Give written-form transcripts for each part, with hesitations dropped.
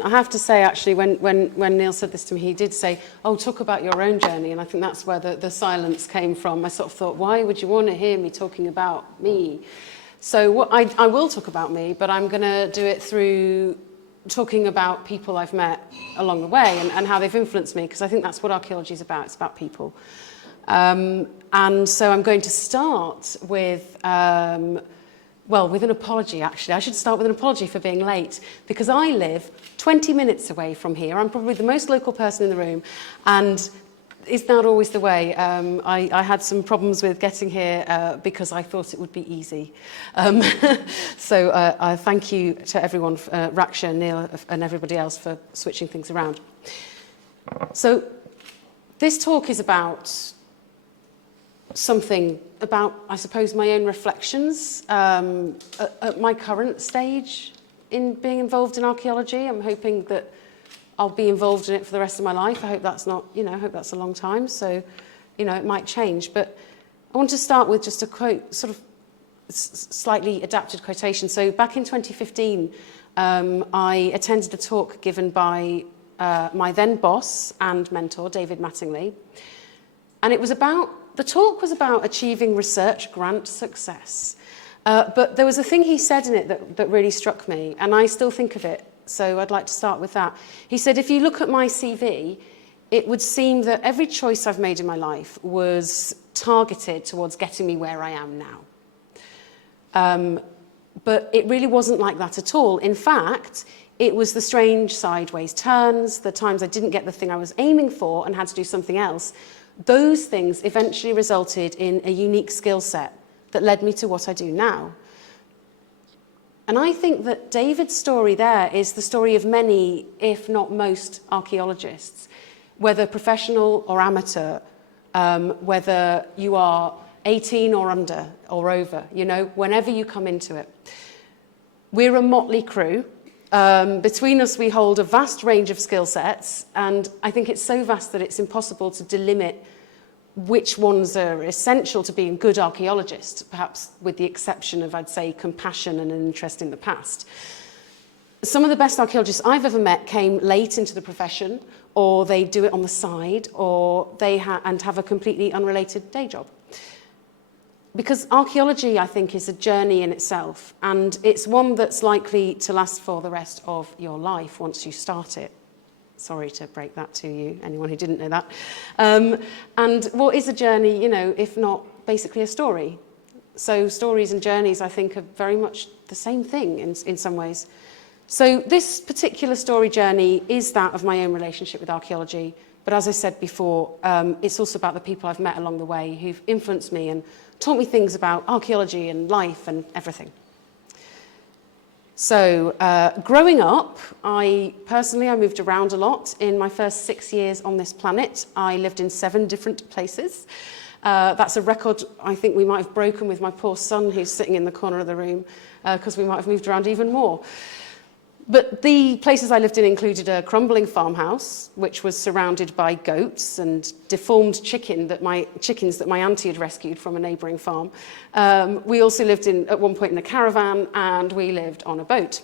I have to say, actually, when Neil said this to me, he did say, oh, talk about your own journey. And I think that's where the silence came from. I sort of thought, why would you want to hear me talking about me? So I will talk about me, but I'm going to do it through talking about people I've met along the way and how they've influenced me, because I think that's what archaeology is about. It's about people. And so I'm going to start with... well, with an apology, actually. I should start with an apology for being late, because I live 20 minutes away from here. I'm probably the most local person in the room, and it's not always the way. I had some problems with getting here because I thought it would be easy. So I thank you to everyone, Raksha, Neil, and everybody else for switching things around. So this talk is about something about, I suppose, my own reflections at my current stage in being involved in archaeology. I'm hoping that I'll be involved in it for the rest of my life. I hope that's not, I hope that's a long time. So, it might change. But I want to start with just a quote, sort of slightly adapted quotation. So back in 2015, I attended a talk given by my then boss and mentor, David Mattingly. And the talk was about achieving research grant success. But there was a thing he said in it that really struck me, and I still think of it, so I'd like to start with that. He said, if you look at my CV, it would seem that every choice I've made in my life was targeted towards getting me where I am now. But it really wasn't like that at all. In fact, it was the strange sideways turns, the times I didn't get the thing I was aiming for and had to do something else. Those things eventually resulted in a unique skill set that led me to what I do now. And I think that David's story there is the story of many, if not most, archaeologists, whether professional or amateur, whether you are 18 or under or over, whenever you come into it. We're a motley crew. Between us, we hold a vast range of skill sets, and I think it's so vast that it's impossible to delimit which ones are essential to being a good archaeologist, perhaps with the exception of, I'd say, compassion and an interest in the past. Some of the best archaeologists I've ever met came late into the profession, or they do it on the side, or they have a completely unrelated day job. Because archaeology, I think, is a journey in itself, and it's one that's likely to last for the rest of your life once you start it. Sorry to break that to you, anyone who didn't know that. And what is a journey, if not basically a story? So stories and journeys, I think, are very much the same thing in some ways. So this particular story journey is that of my own relationship with archaeology. But as I said before, it's also about the people I've met along the way who've influenced me and taught me things about archaeology and life and everything. So growing up, I moved around a lot. In my first 6 years on this planet, I lived in 7 different places. That's a record I think we might have broken with my poor son, who's sitting in the corner of the room, because we might have moved around even more. But the places I lived in included a crumbling farmhouse, which was surrounded by goats and deformed chickens that my auntie had rescued from a neighbouring farm. We also lived at one point in a caravan, and we lived on a boat.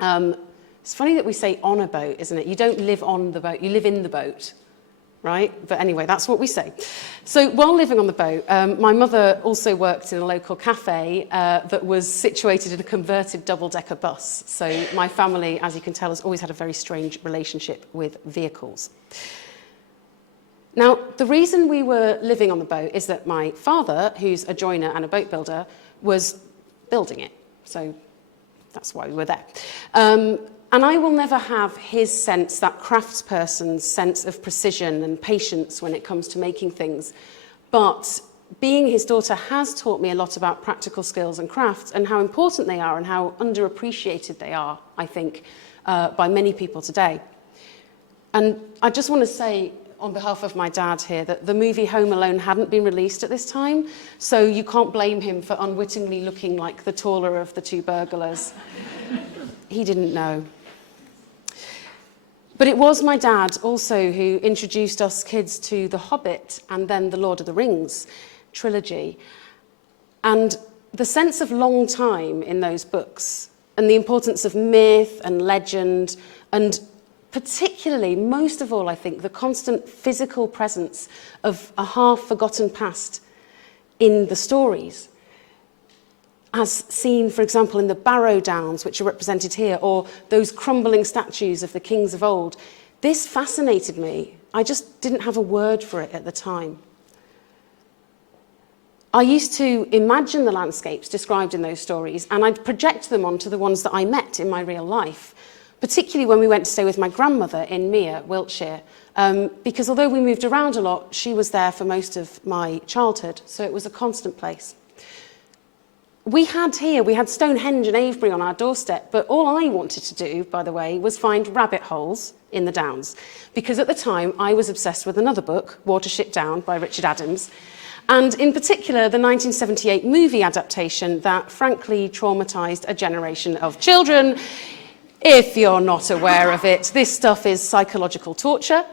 It's funny that we say on a boat, isn't it? You don't live on the boat, you live in the boat. Right? But anyway, that's what we say. So while living on the boat, my mother also worked in a local cafe that was situated in a converted double-decker bus. So my family, as you can tell, has always had a very strange relationship with vehicles. Now, the reason we were living on the boat is that my father, who's a joiner and a boat builder, was building it. So that's why we were there. And I will never have his sense, that craftsperson's sense of precision and patience when it comes to making things. But being his daughter has taught me a lot about practical skills and crafts and how important they are and how underappreciated they are, I think, by many people today. And I just want to say, on behalf of my dad here, that the movie Home Alone hadn't been released at this time, so you can't blame him for unwittingly looking like the taller of the 2 burglars. He didn't know. But it was my dad also who introduced us kids to The Hobbit and then The Lord of the Rings trilogy. And the sense of long time in those books and the importance of myth and legend And particularly, most of all, I think, the constant physical presence of a half-forgotten past in the stories, as seen, for example, in the Barrow Downs, which are represented here, or those crumbling statues of the kings of old. This fascinated me. I just didn't have a word for it at the time. I used to imagine the landscapes described in those stories, and I'd project them onto the ones that I met in my real life, particularly when we went to stay with my grandmother in Mere, Wiltshire, because although we moved around a lot, she was there for most of my childhood, so it was a constant place. We had Stonehenge and Avebury on our doorstep, but all I wanted to do, by the way, was find rabbit holes in the Downs, because at the time I was obsessed with another book, Watership Down by Richard Adams, and in particular the 1978 movie adaptation that frankly traumatised a generation of children. If you're not aware of it, this stuff is psychological torture.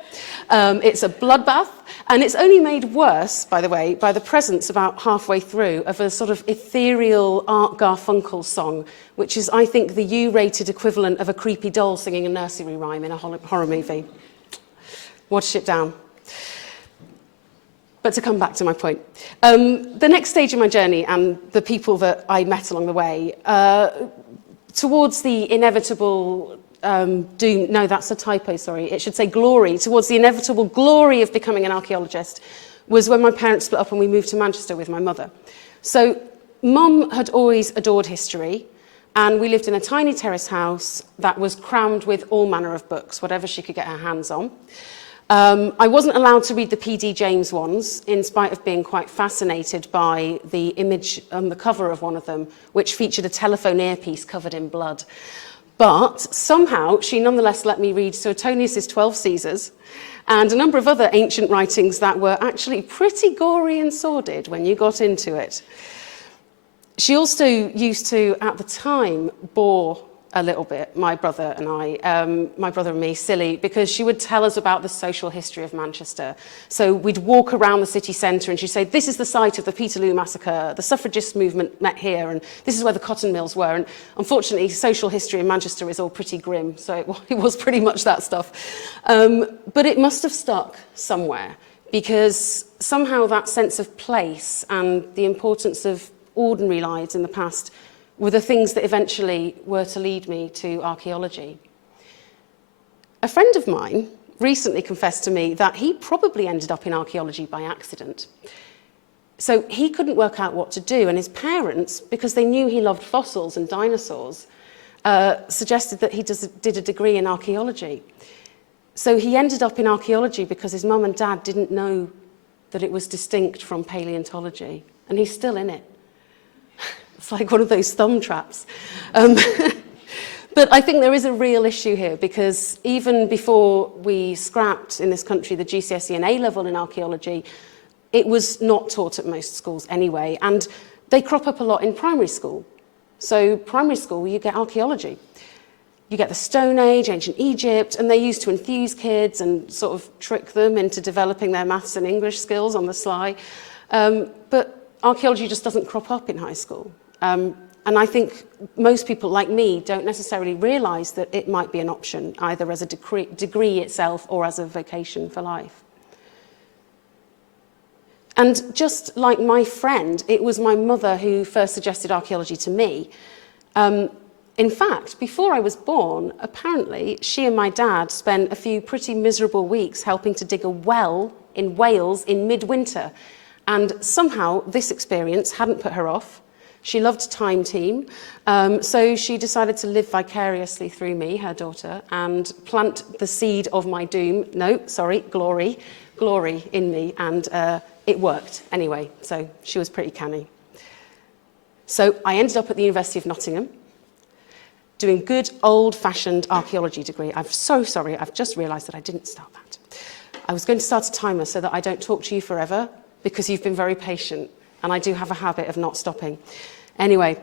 It's a bloodbath, and it's only made worse, by the way, by the presence about halfway through of a sort of ethereal Art Garfunkel song, which is, I think, the U-rated equivalent of a creepy doll singing a nursery rhyme in a horror movie. Watership Down. But to come back to my point, the next stage of my journey and the people that I met along the way, towards the inevitable doom, no, that's a typo, sorry, it should say glory, towards the inevitable glory of becoming an archaeologist was when my parents split up and we moved to Manchester with my mother. So Mum had always adored history, and we lived in a tiny terrace house that was crammed with all manner of books, whatever she could get her hands on. I wasn't allowed to read the P.D. James ones, in spite of being quite fascinated by the image on the cover of one of them, which featured a telephone earpiece covered in blood. But somehow she nonetheless let me read Suetonius' 12 Caesars and a number of other ancient writings that were actually pretty gory and sordid when you got into it. She also used to, at the time, bore a little bit, my brother and me, silly, because she would tell us about the social history of Manchester. So we'd walk around the city centre and she'd say, this is the site of the Peterloo massacre, the suffragist movement met here, and this is where the cotton mills were. And unfortunately, social history in Manchester is all pretty grim, so it was pretty much that stuff. But it must have stuck somewhere, because somehow that sense of place and the importance of ordinary lives in the past were the things that eventually were to lead me to archaeology. A friend of mine recently confessed to me that he probably ended up in archaeology by accident. So he couldn't work out what to do, and his parents, because they knew he loved fossils and dinosaurs, suggested that he did a degree in archaeology. So he ended up in archaeology because his mum and dad didn't know that it was distinct from paleontology, and he's still in it. It's like one of those thumb traps. But I think there is a real issue here, because even before we scrapped in this country the GCSE and A-level in archaeology, it was not taught at most schools anyway, and they crop up a lot in primary school. So primary school, you get archaeology. You get the Stone Age, ancient Egypt, and they used to enthuse kids and sort of trick them into developing their maths and English skills on the sly. But archaeology just doesn't crop up in high school. And I think most people like me don't necessarily realise that it might be an option, either as a degree itself or as a vocation for life. And just like my friend, it was my mother who first suggested archaeology to me. In fact, before I was born, apparently she and my dad spent a few pretty miserable weeks helping to dig a well in Wales in midwinter. And somehow this experience hadn't put her off. She loved Time Team, so she decided to live vicariously through me, her daughter, and plant the seed of my doom, glory in me, and it worked anyway, so she was pretty canny. So I ended up at the University of Nottingham, doing good old-fashioned archaeology degree. I'm so sorry, I've just realised that I didn't start that. I was going to start a timer so that I don't talk to you forever, because you've been very patient, and I do have a habit of not stopping. Anyway,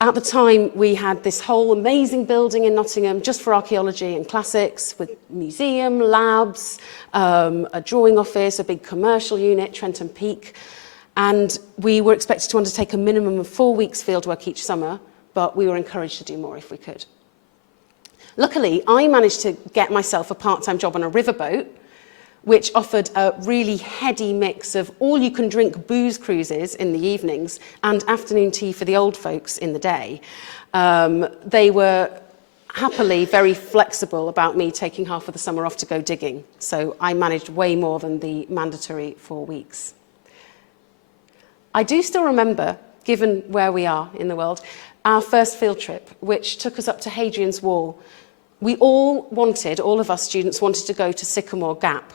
at the time, we had this whole amazing building in Nottingham just for archaeology and classics, with museum, labs, a drawing office, a big commercial unit, Trenton Peak. And we were expected to undertake a minimum of 4 weeks fieldwork each summer, but we were encouraged to do more if we could. Luckily, I managed to get myself a part-time job on a riverboat, which offered a really heady mix of all-you-can-drink booze cruises in the evenings and afternoon tea for the old folks in the day. They were happily very flexible about me taking half of the summer off to go digging, so I managed way more than the mandatory 4 weeks. I do still remember, given where we are in the world, our first field trip, which took us up to Hadrian's Wall. We all of us students wanted to go to Sycamore Gap.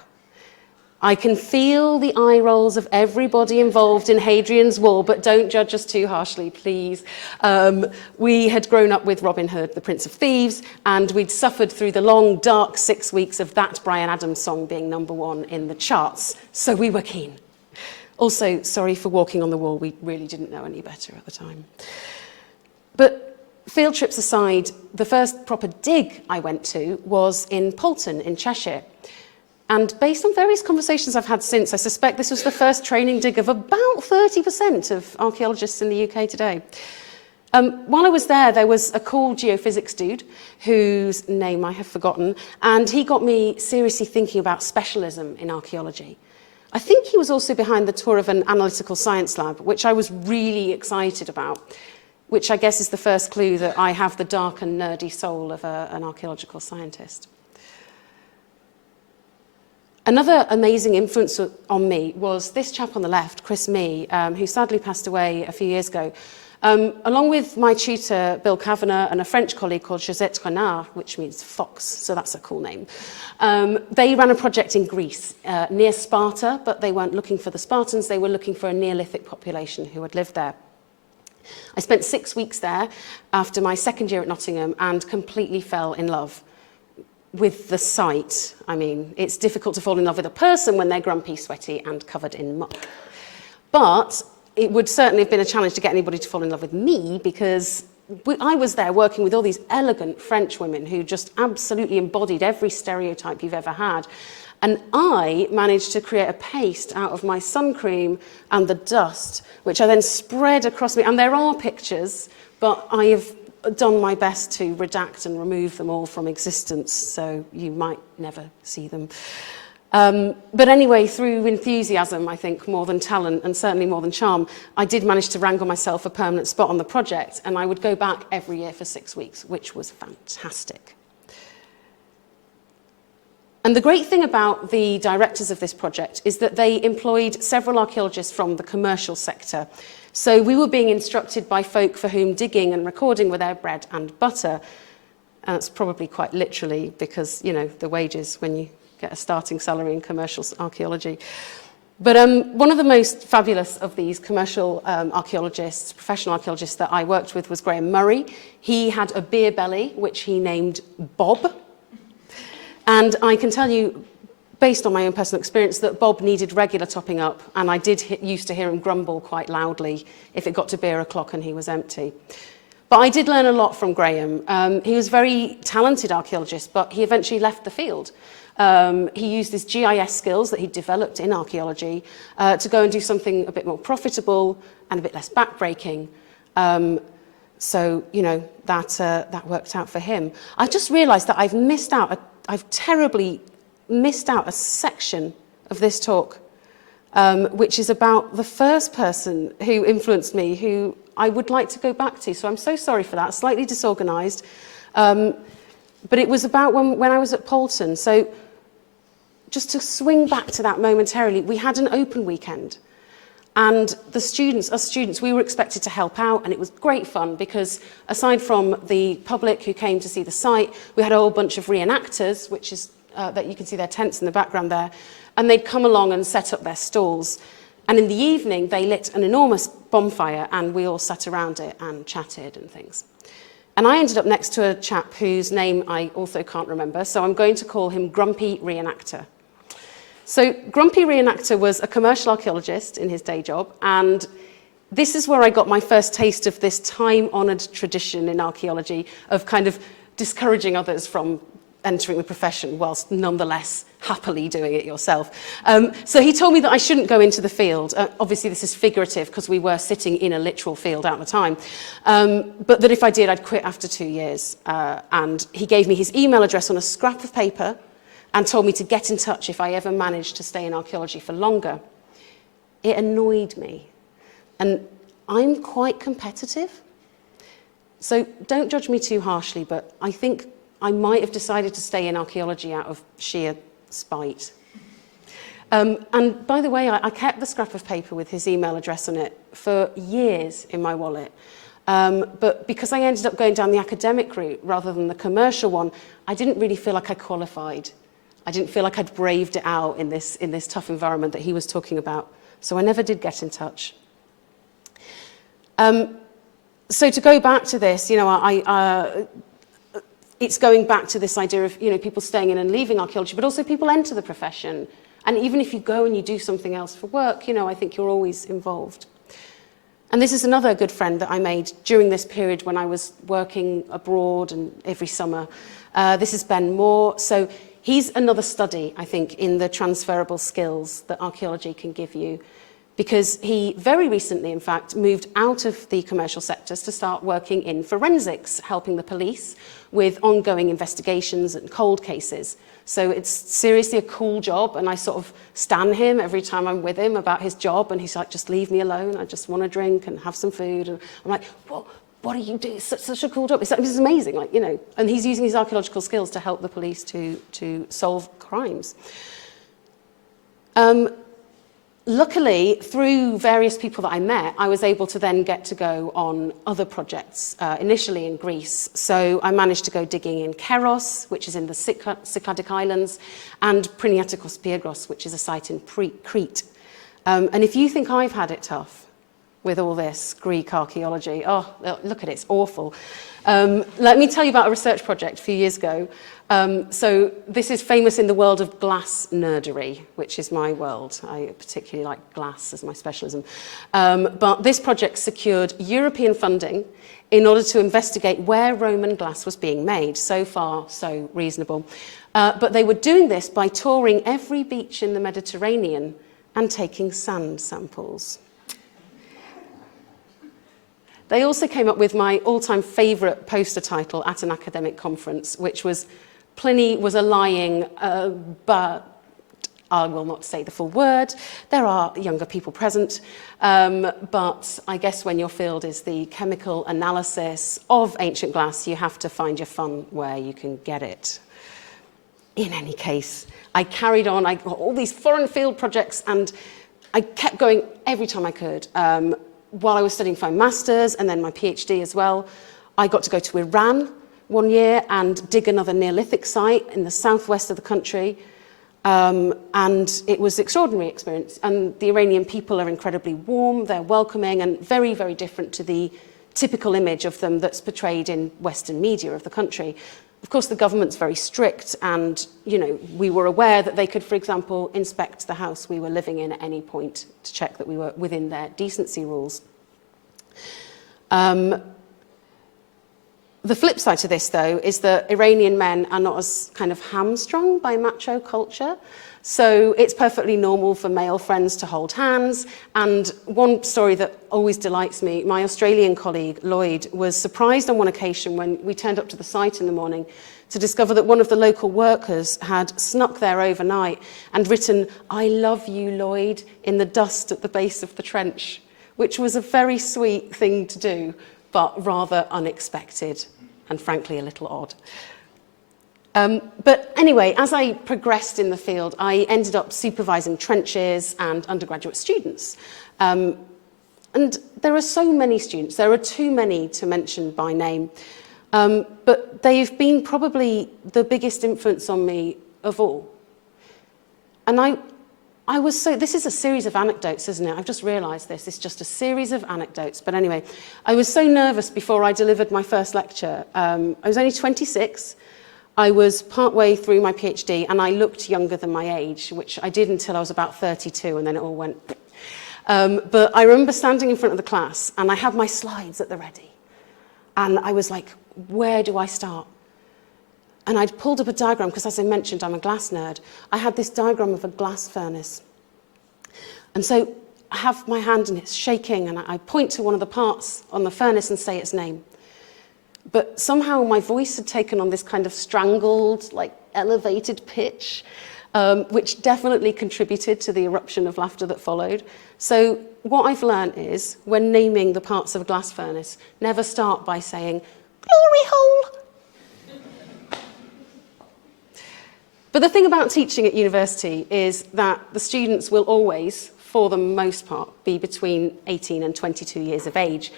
I can feel the eye rolls of everybody involved in Hadrian's Wall, but don't judge us too harshly, please. We had grown up with Robin Hood, the Prince of Thieves, and we'd suffered through the long, dark 6 weeks of that Bryan Adams song being #1 in the charts, so we were keen. Also, sorry for walking on the wall, we really didn't know any better at the time. But field trips aside, the first proper dig I went to was in Poulton in Cheshire. And based on various conversations I've had since, I suspect this was the first training dig of about 30% of archaeologists in the UK today. While I was there, there was a cool geophysics dude whose name I have forgotten, and he got me seriously thinking about specialism in archaeology. I think he was also behind the tour of an analytical science lab, which I was really excited about, which I guess is the first clue that I have the dark and nerdy soul of an archaeological scientist. Another amazing influence on me was this chap on the left, Chris Mee, who sadly passed away a few years ago. Along with my tutor, Bill Kavanagh, and a French colleague called Josette Renard, which means fox, so that's a cool name. They ran a project in Greece, near Sparta, but they weren't looking for the Spartans, they were looking for a Neolithic population who had lived there. I spent 6 weeks there after my second year at Nottingham and completely fell in love with the site. I mean, it's difficult to fall in love with a person when they're grumpy, sweaty, and covered in muck. But it would certainly have been a challenge to get anybody to fall in love with me, because I was there working with all these elegant French women who just absolutely embodied every stereotype you've ever had. And I managed to create a paste out of my sun cream and the dust, which I then spread across me. And there are pictures, but I have done my best to redact and remove them all from existence, so you might never see them. But anyway, through enthusiasm, I think, more than talent, and certainly more than charm, I did manage to wrangle myself a permanent spot on the project, and I would go back every year for 6 weeks, which was fantastic. And the great thing about the directors of this project is that they employed several archaeologists from the commercial sector. So we were being instructed by folk for whom digging and recording were their bread and butter. And that's probably quite literally because, you know, the wages when you get a starting salary in commercial archaeology. But one of the most fabulous of these commercial archaeologists, professional archaeologists that I worked with was Graham Murray. He had a beer belly, which he named Bob. And I can tell you, based on my own personal experience, that Bob needed regular topping up, and I used to hear him grumble quite loudly if it got to beer o'clock and he was empty. But I did learn a lot from Graham. He was a very talented archaeologist, but he eventually left the field. He used his GIS skills that he'd developed in archaeology to go and do something a bit more profitable and a bit less backbreaking. So, you know, that worked out for him. I just realised that I've terribly missed out a section of this talk, which is about the first person who influenced me, who I would like to go back to. So I'm so sorry for that, slightly disorganised. But it was about when I was at Poulton. So just to swing back to that momentarily, we had an open weekend. And us students, we were expected to help out, and it was great fun because aside from the public who came to see the site, we had a whole bunch of reenactors, which is that you can see their tents in the background there, and they'd come along and set up their stalls. And in the evening, they lit an enormous bonfire, and we all sat around it and chatted and things. And I ended up next to a chap whose name I also can't remember, so I'm going to call him Grumpy Reenactor. So Grumpy Reenactor was a commercial archaeologist in his day job, and this is where I got my first taste of this time-honoured tradition in archaeology of kind of discouraging others from entering the profession whilst nonetheless happily doing it yourself. So he told me that I shouldn't go into the field. Obviously, this is figurative because we were sitting in a literal field at the time. But that if I did, I'd quit after 2 years. And he gave me his email address on a scrap of paper and told me to get in touch if I ever managed to stay in archaeology for longer. It annoyed me. And I'm quite competitive. So don't judge me too harshly, but I think I might have decided to stay in archaeology out of sheer spite. And by the way, I kept the scrap of paper with his email address on it for years in my wallet. But because I ended up going down the academic route rather than the commercial one, I didn't really feel like I qualified. I didn't feel like I'd braved it out in this tough environment that he was talking about. So I never did get in touch. So to go back to this, you know, it's going back to this idea of, you know, people staying in and leaving archaeology, but also people enter the profession. And even if you go and you do something else for work, you know, I think you're always involved. And this is another good friend that I made during this period when I was working abroad and every summer. This is Ben Moore. So he's another study, I think, in the transferable skills that archaeology can give you. Because he very recently, in fact, moved out of the commercial sectors to start working in forensics, helping the police with ongoing investigations and cold cases. So it's seriously a cool job, and I sort of stan him every time I'm with him about his job, and he's like, just leave me alone, I just want to drink and have some food. And I'm like, what do you do? It's such a cool job. It's amazing, like, you know. And he's using his archaeological skills to help the police to solve crimes. Luckily, through various people that I met, I was able to then get to go on other projects, initially in Greece. So I managed to go digging in Keros, which is in the Cycladic Islands, and Priniatikos Pyrgos, which is a site in Crete. And if you think I've had it tough with all this Greek archaeology, oh, look at it, it's awful. Let me tell you about a research project a few years ago. So this is famous in the world of glass nerdery, which is my world. I particularly like glass as my specialism. But this project secured European funding in order to investigate where Roman glass was being made. So far, so reasonable. But they were doing this by touring every beach in the Mediterranean and taking sand samples. They also came up with my all-time favourite poster title at an academic conference, which was Pliny was a lying, but I will not say the full word. There are younger people present, but I guess when your field is the chemical analysis of ancient glass, you have to find your fun where you can get it. In any case, I carried on. I got all these foreign field projects, and I kept going every time I could. While I was studying for my master's and then my PhD as well, I got to go to Iran one year and dig another Neolithic site in the southwest of the country. And it was an extraordinary experience. And the Iranian people are incredibly warm, they're welcoming, and very, very different to the typical image of them that's portrayed in Western media of the country. Of course, the government's very strict, and, you know, we were aware that they could, for example, inspect the house we were living in at any point to check that we were within their decency rules. The flip side to this, though, is that Iranian men are not as kind of hamstrung by macho culture. So it's perfectly normal for male friends to hold hands. And one story that always delights me, my Australian colleague, Lloyd, was surprised on one occasion when we turned up to the site in the morning to discover that one of the local workers had snuck there overnight and written, "I love you, Lloyd," in the dust at the base of the trench, which was a very sweet thing to do, but rather unexpected and frankly a little odd. But anyway, as I progressed in the field, I ended up supervising trenches and undergraduate students. And there are so many students, there are too many to mention by name, but they've been probably the biggest influence on me of all. And I was so, this is a series of anecdotes, isn't it? I've just realised this. It's just a series of anecdotes. But anyway, I was so nervous before I delivered my first lecture. I was only 26. I was partway through my PhD, and I looked younger than my age, which I did until I was about 32, and then it all went. But I remember standing in front of the class, and I had my slides at the ready. And I was like, where do I start? And I'd pulled up a diagram, because as I mentioned, I'm a glass nerd. I had this diagram of a glass furnace. And so I have my hand and it's shaking, and I point to one of the parts on the furnace and say its name. But somehow my voice had taken on this kind of strangled, like elevated pitch, which definitely contributed to the eruption of laughter that followed. So what I've learned is, when naming the parts of a glass furnace, never start by saying, glory hole. But the thing about teaching at university is that the students will always, for the most part, be between 18 and 22 years of age.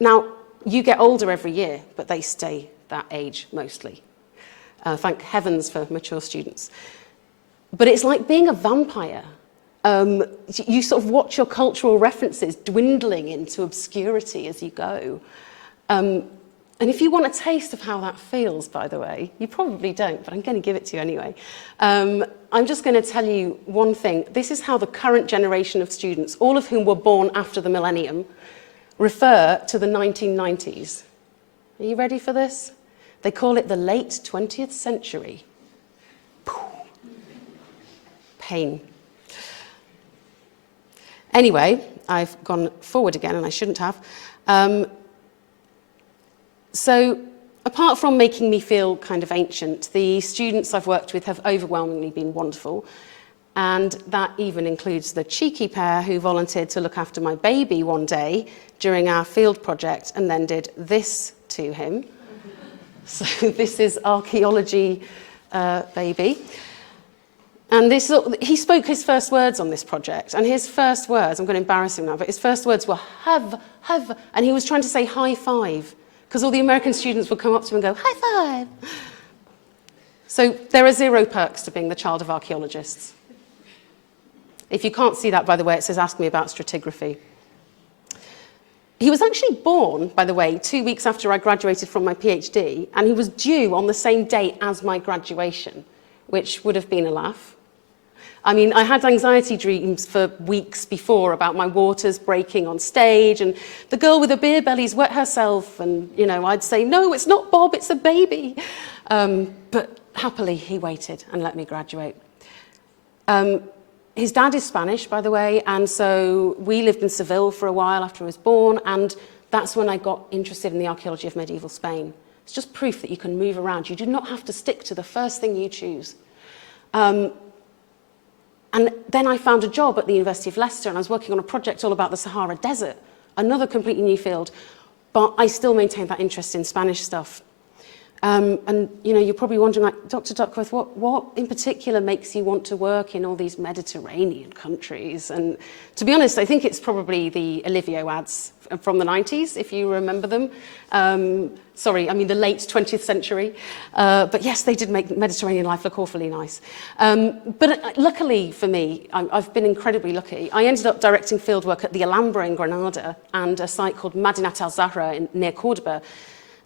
Now, you get older every year, but they stay that age mostly. Thank heavens for mature students. But it's like being a vampire. You sort of watch your cultural references dwindling into obscurity as you go. And if you want a taste of how that feels, by the way, you probably don't, but I'm going to give it to you anyway. I'm just going to tell you one thing. This is how the current generation of students, all of whom were born after the millennium, refer to the 1990s. Are you ready for this? They call it the late 20th century. Pain. Anyway, I've gone forward again, and I shouldn't have. So, apart from making me feel kind of ancient, the students I've worked with have overwhelmingly been wonderful. And that even includes the cheeky pair who volunteered to look after my baby one day during our field project and then did this to him. So this is Archaeology baby. And he spoke his first words on this project. And his first words, I'm going to embarrass him now, but his first words were, have, and he was trying to say high five, because all the American students would come up to him and go, high five. So there are 0 perks to being the child of archaeologists. If you can't see that, by the way, it says, ask me about stratigraphy. He was actually born, by the way, 2 weeks after I graduated from my PhD, and he was due on the same date as my graduation, which would have been a laugh. I mean, I had anxiety dreams for weeks before about my waters breaking on stage, and the girl with the beer bellies wet herself, and, you know, I'd say, no, it's not Bob, it's a baby. But happily, he waited and let me graduate. His dad is Spanish, by the way, and so we lived in Seville for a while after I was born, and that's when I got interested in the archaeology of medieval Spain. It's just proof that you can move around. You do not have to stick to the first thing you choose. And then I found a job at the University of Leicester, and I was working on a project all about the Sahara Desert, another completely new field, but I still maintained that interest in Spanish stuff. And you know, you're probably wondering, like, Dr. Duckworth, what in particular makes you want to work in all these Mediterranean countries? And to be honest, I think it's probably the Olivio ads from the 90s, if you remember them. Sorry, I mean the late 20th century. But yes, they did make Mediterranean life look awfully nice. But luckily for me, I've been incredibly lucky. I ended up directing fieldwork at the Alhambra in Granada and a site called Madinat al-Zahra near Cordoba.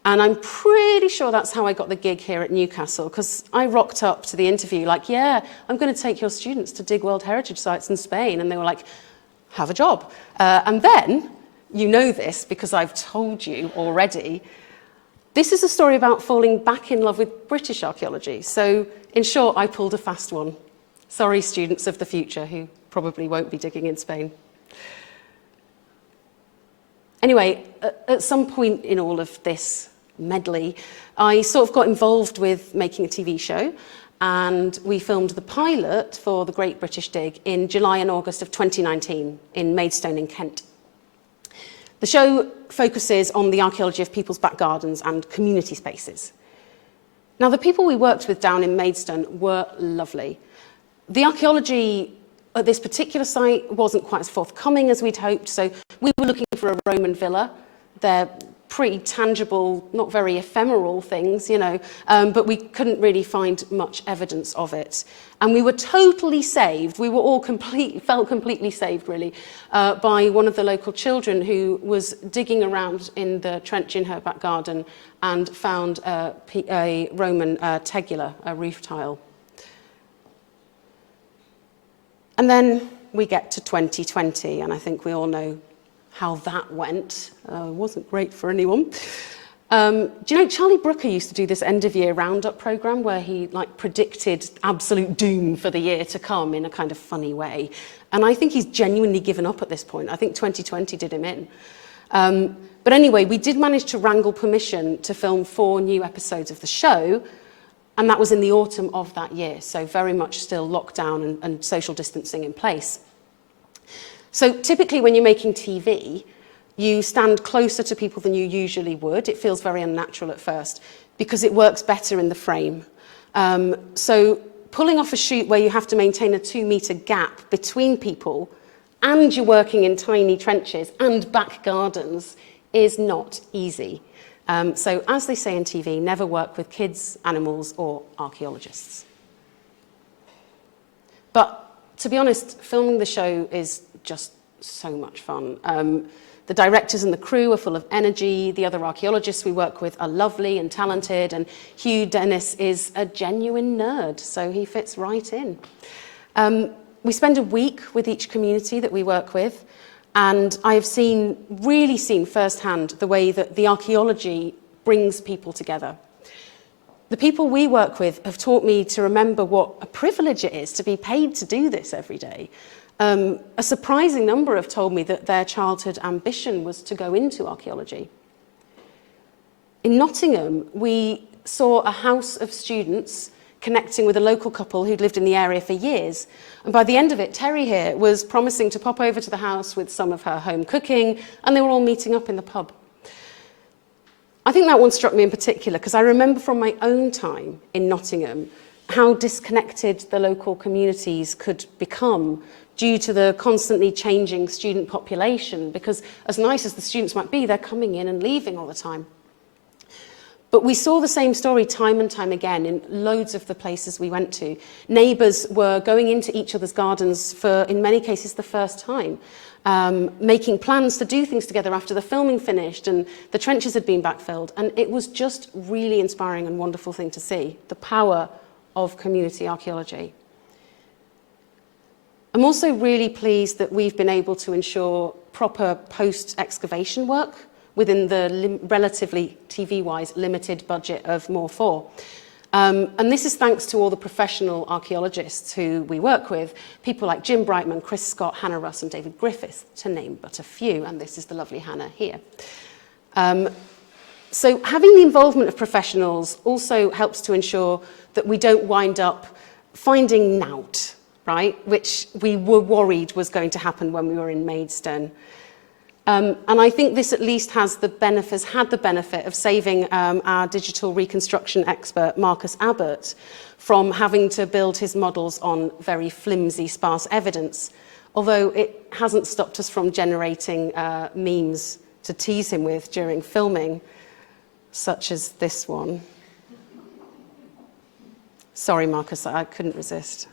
And I'm pretty sure that's how I got the gig here at Newcastle, because I rocked up to the interview like, yeah, I'm going to take your students to dig World Heritage sites in Spain. And they were like, have a job. And then, you know this because I've told you already, this is a story about falling back in love with British archaeology. So in short, I pulled a fast one. Sorry, students of the future who probably won't be digging in Spain. Anyway, at some point in all of this medley, I sort of got involved with making a TV show, and we filmed the pilot for The Great British Dig in July and August of 2019 in Maidstone in Kent. The show focuses on the archaeology of people's back gardens and community spaces. Now, the people we worked with down in Maidstone were lovely. The archaeology at this particular site wasn't quite as forthcoming as we'd hoped, so we were looking for a Roman villa. They're pretty tangible, not very ephemeral things, you know, but we couldn't really find much evidence of it. And we were totally saved, we were all felt completely saved, really, by one of the local children who was digging around in the trench in her back garden and found a Roman tegula, a roof tile. And then we get to 2020, and I think we all know how that went. It wasn't great for anyone. Do you know Charlie Brooker used to do this end-of-year roundup program where he predicted absolute doom for the year to come in a kind of funny way? And I think he's genuinely given up at this point. I think 2020 did him in. But anyway, we did manage to wrangle permission to film 4 new episodes of the show, and that was in the autumn of that year, so very much still lockdown and social distancing in place. So typically when you're making TV, you stand closer to people than you usually would. It feels very unnatural at first because it works better in the frame. So pulling off a shoot where you have to maintain a 2-metre gap between people and you're working in tiny trenches and back gardens is not easy. So as they say in TV, never work with kids, animals or archaeologists. But to be honest, filming the show is just so much fun. The directors and the crew are full of energy. The other archaeologists we work with are lovely and talented. And Hugh Dennis is a genuine nerd, so he fits right in. We spend a week with each community that we work with. And I have really seen firsthand the way that the archaeology brings people together. The people we work with have taught me to remember what a privilege it is to be paid to do this every day. A surprising number have told me that their childhood ambition was to go into archaeology. In Nottingham, we saw a house of students connecting with a local couple who'd lived in the area for years. And by the end of it, Terry here was promising to pop over to the house with some of her home cooking, and they were all meeting up in the pub. I think that one struck me in particular because I remember from my own time in Nottingham how disconnected the local communities could become due to the constantly changing student population, because as nice as the students might be, they're coming in and leaving all the time. But we saw the same story time and time again in loads of the places we went to. Neighbours were going into each other's gardens for, in many cases, the first time, making plans to do things together after the filming finished and the trenches had been backfilled. And it was just really inspiring and wonderful thing to see, the power of community archaeology. I'm also really pleased that we've been able to ensure proper post-excavation work within the relatively TV-wise limited budget of More4. And this is thanks to all the professional archaeologists who we work with, people like Jim Brightman, Chris Scott, Hannah Russ and David Griffith, to name but a few, and this is the lovely Hannah here. So having the involvement of professionals also helps to ensure that we don't wind up finding knout, right, which we were worried was going to happen when we were in Maidstone. And I think this at least had the benefit of saving our digital reconstruction expert, Marcus Abbott, from having to build his models on very flimsy, sparse evidence, although it hasn't stopped us from generating memes to tease him with during filming, such as this one. Sorry, Marcus, I couldn't resist.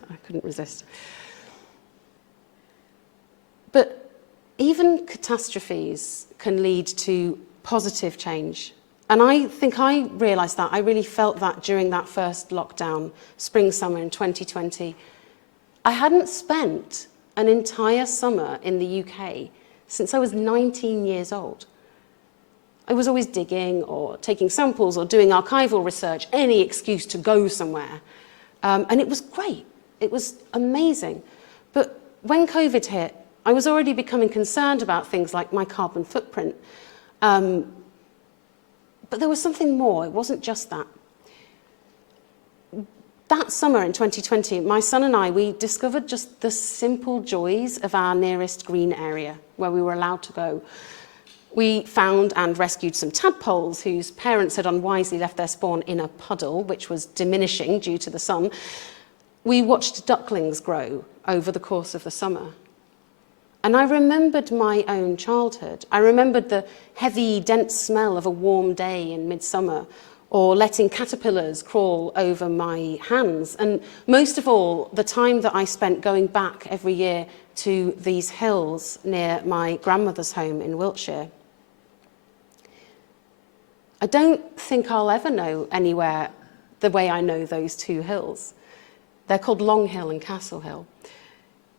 But even catastrophes can lead to positive change. And I think I realised that, I really felt that during that first lockdown, spring, summer in 2020. I hadn't spent an entire summer in the UK since I was 19 years old. I was always digging or taking samples or doing archival research, any excuse to go somewhere. And it was great. It was amazing. But when COVID hit, I was already becoming concerned about things like my carbon footprint. But there was something more. It wasn't just that. That summer in 2020, my son and I, we discovered just the simple joys of our nearest green area where we were allowed to go. We found and rescued some tadpoles whose parents had unwisely left their spawn in a puddle, which was diminishing due to the sun. We watched ducklings grow over the course of the summer. And I remembered my own childhood. I remembered the heavy, dense smell of a warm day in midsummer, or letting caterpillars crawl over my hands. And most of all, the time that I spent going back every year to these hills near my grandmother's home in Wiltshire. I don't think I'll ever know anywhere the way I know those two hills. They're called Long Hill and Castle Hill.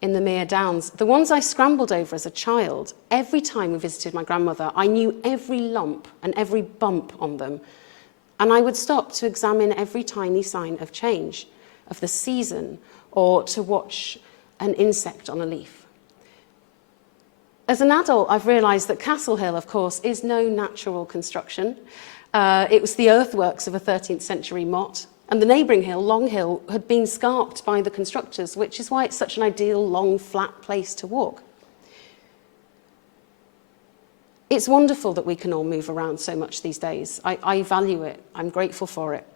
in the Mere Downs, the ones I scrambled over as a child, every time we visited my grandmother, I knew every lump and every bump on them. And I would stop to examine every tiny sign of change, of the season, or to watch an insect on a leaf. As an adult, I've realised that Castle Hill, of course, is no natural construction. It was the earthworks of a 13th century motte, and the neighbouring hill, Long Hill, had been scarped by the constructors, which is why it's such an ideal, long, flat place to walk. It's wonderful that we can all move around so much these days. I value it. I'm grateful for it.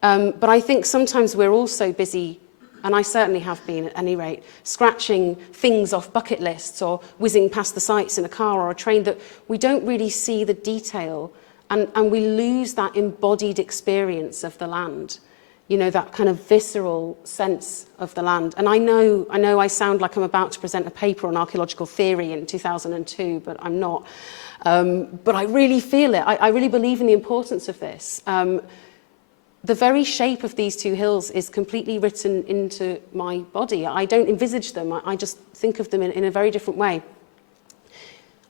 But I think sometimes we're all so busy, and I certainly have been at any rate, scratching things off bucket lists or whizzing past the sights in a car or a train, that we don't really see the detail, and we lose that embodied experience of the land. You know, that kind of visceral sense of the land. And I know I sound like I'm about to present a paper on archaeological theory in 2002, but I'm not. But I really feel it. I really believe in the importance of this. The very shape of these two hills is completely written into my body. I don't envisage them. I just think of them in a very different way.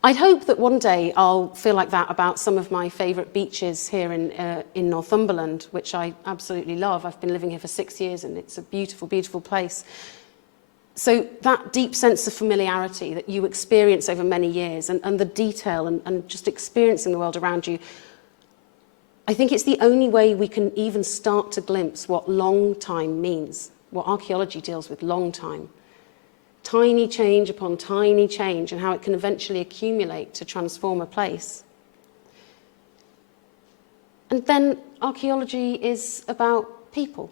I'd hope that one day I'll feel like that about some of my favourite beaches here in Northumberland, which I absolutely love. I've been living here for 6 years, and it's a beautiful, beautiful place. So that deep sense of familiarity that you experience over many years, and the detail and just experiencing the world around you, I think it's the only way we can even start to glimpse what long time means, what archaeology deals with, long time. Tiny change upon tiny change, and how it can eventually accumulate to transform a place. And then archaeology is about people,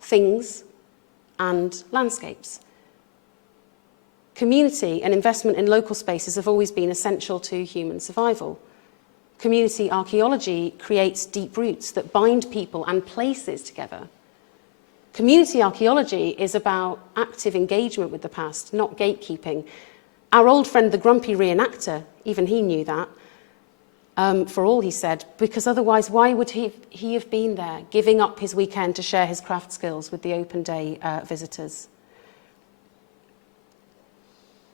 things, and landscapes. Community and investment in local spaces have always been essential to human survival. Community archaeology creates deep roots that bind people and places together. Community archaeology is about active engagement with the past, not gatekeeping. Our old friend, the grumpy reenactor, even he knew that, for all he said, because otherwise why would he have been there, giving up his weekend to share his craft skills with the open day visitors?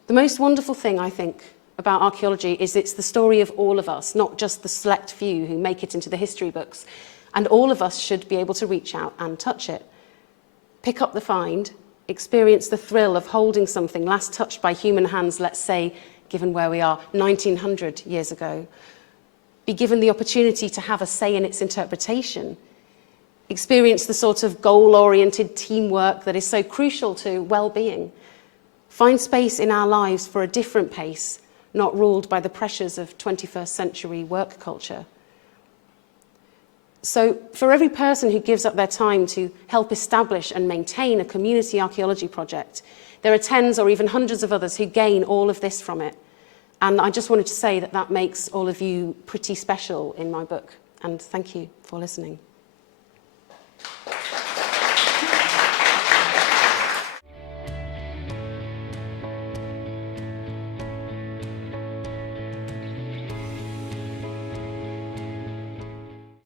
The most wonderful thing, I think, about archaeology is it's the story of all of us, not just the select few who make it into the history books. And all of us should be able to reach out and touch it. Pick up the find, experience the thrill of holding something last touched by human hands, let's say, given where we are, 1900 years ago. Be given the opportunity to have a say in its interpretation. Experience the sort of goal-oriented teamwork that is so crucial to well-being. Find space in our lives for a different pace, not ruled by the pressures of 21st century work culture. So for every person who gives up their time to help establish and maintain a community archaeology project, there are tens or even hundreds of others who gain all of this from it. And I just wanted to say that that makes all of you pretty special in my book. And thank you for listening.